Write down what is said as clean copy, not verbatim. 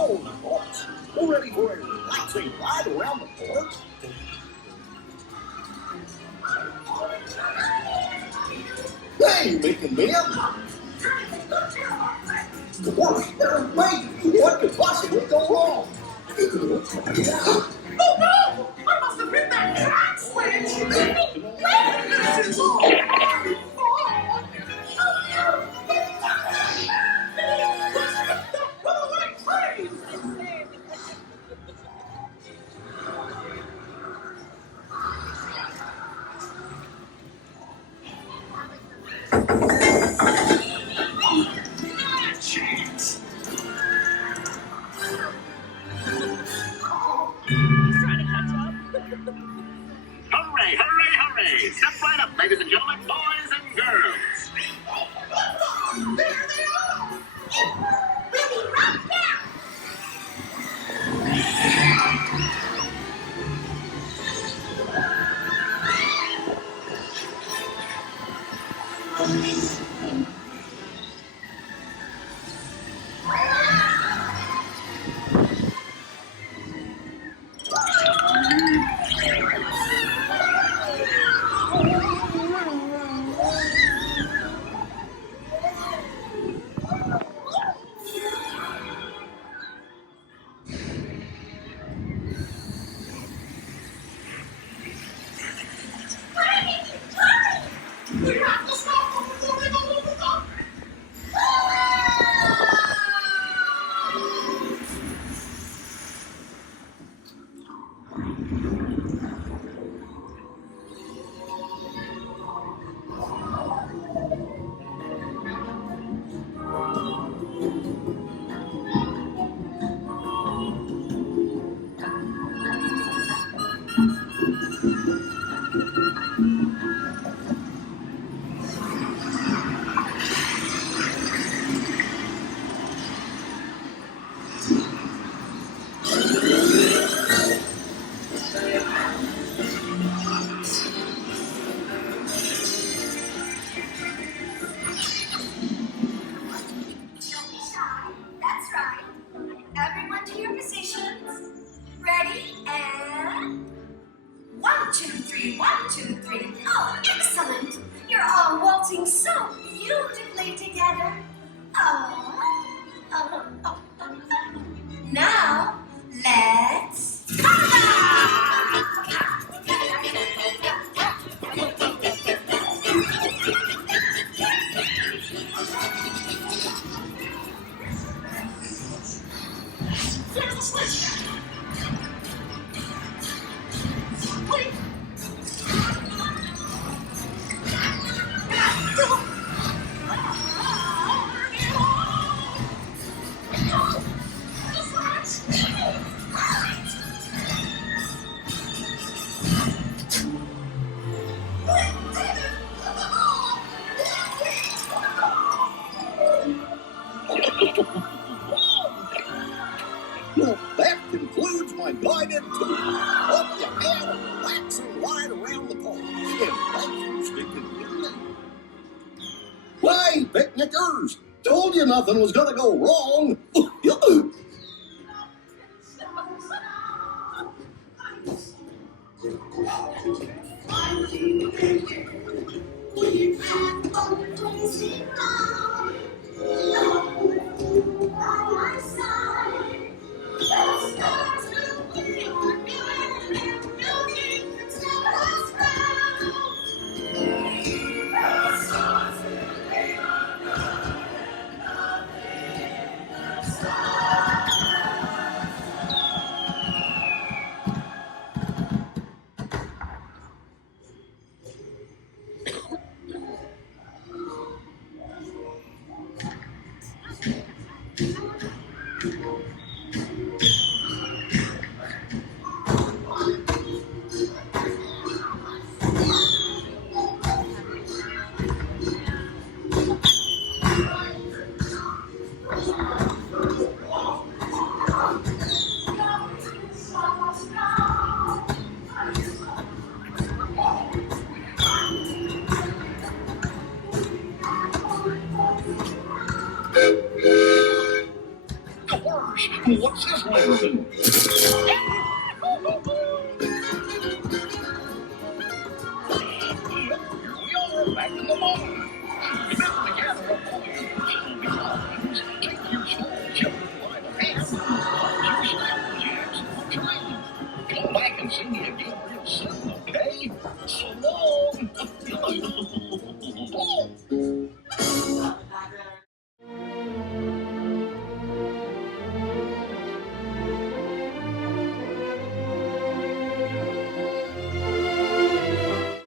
on, folks. We're ready for a relaxing ride around the park. Hey, Mick and Ben. Gosh, wait, what could possibly go wrong? Oh no! I must have hit that track switch! This is all my fault! The runaway train! Chance! Hooray, hooray, hooray! Step right up, ladies and gentlemen, boys and girls. There they are! We'll be right back! We have to stop them before they go over the top! Don't be shy. That's right. Everyone to your positions. Ready and 1, 2, 3, 1, 2, 3. Oh, excellent! You're all waltzing so beautifully together. Now let's There's the switch! Wait! Well, that concludes my guided tour. Hope you had a relaxing ride around the park. And thanks for sticking with me. Hey, picnickers! Told you nothing was gonna go wrong. We've had a crazy ride. By my side. The stars will be on and nothing can stop us now. The stars will be on and nothing can stop us. What's this letter do?